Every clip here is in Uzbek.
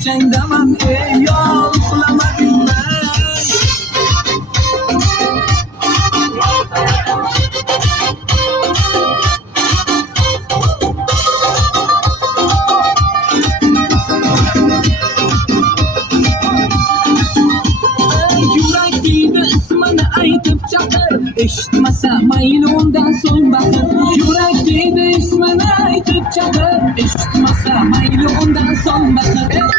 ko'changdaman ey yor uxlamadingmi yurak deydi ismini aytib chaqir eshitmasa mayli undan so'ng baqir yurak deydi ismini aytib chaqir eshitmasa mayli undan so'ng baqir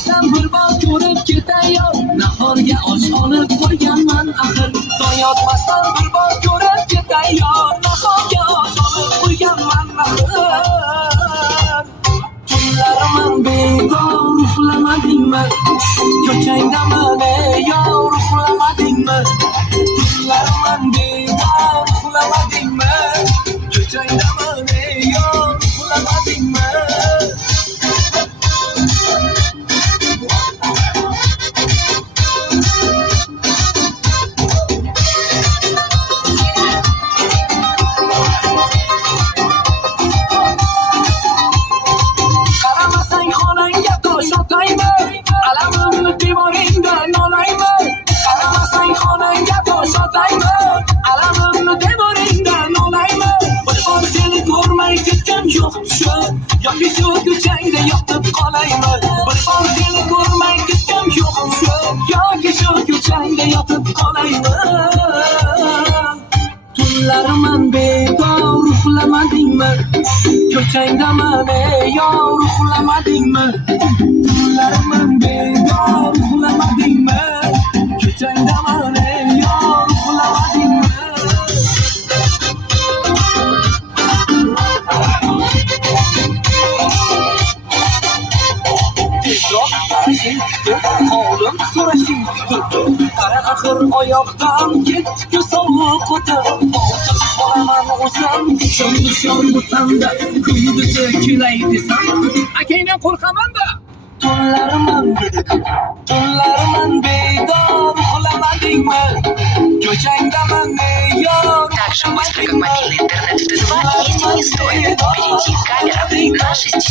to'yotmasam bir bor ko'rib ketayor nahorga osh olib qo'yganman axir to'yotmasam bir bor ko'rib ketayor nahorga osh olib qo'yganman axir tunlariman bedor uxlamadingmi ko'changdaman ey yor uxlamadingmi tunlariman bedor uxlamadingmi ko'changdaman ey yor uxlamadingmi qaramasang xonangga tosh otaymi alamimni devoringda nolaymi qaramasang xonangga tosh otaymi alamimni devoringda nolaymi bir bor seni ko'rmay ketgim yo'q tushib yoki shu ko'changda yotib qolaymi bir bor seni ko'rmay ketgim yo'q tushib yoki shu ko'changda yotib qolaymi tunlariman bedor uxlamadingmi ko'changdaman ey yor uxlamadingmi tunlariman bedor uxlamadingmi ko'changdaman ey yor uxlamadingmi tezroq qarashing kutib holim so'rashing kutib qara axir oyoqdan ketdi sovuq o'tib olqib qolaman o'zim shon bu tanda kunduzi kelay desam akangdan qo'rqaman-da tunlariman bedor uxlamadingmi ko'changdaman ey yor Так же быстро, как мобильный интернет в Т2, ездить не стоит. Перейти в камеру на 60.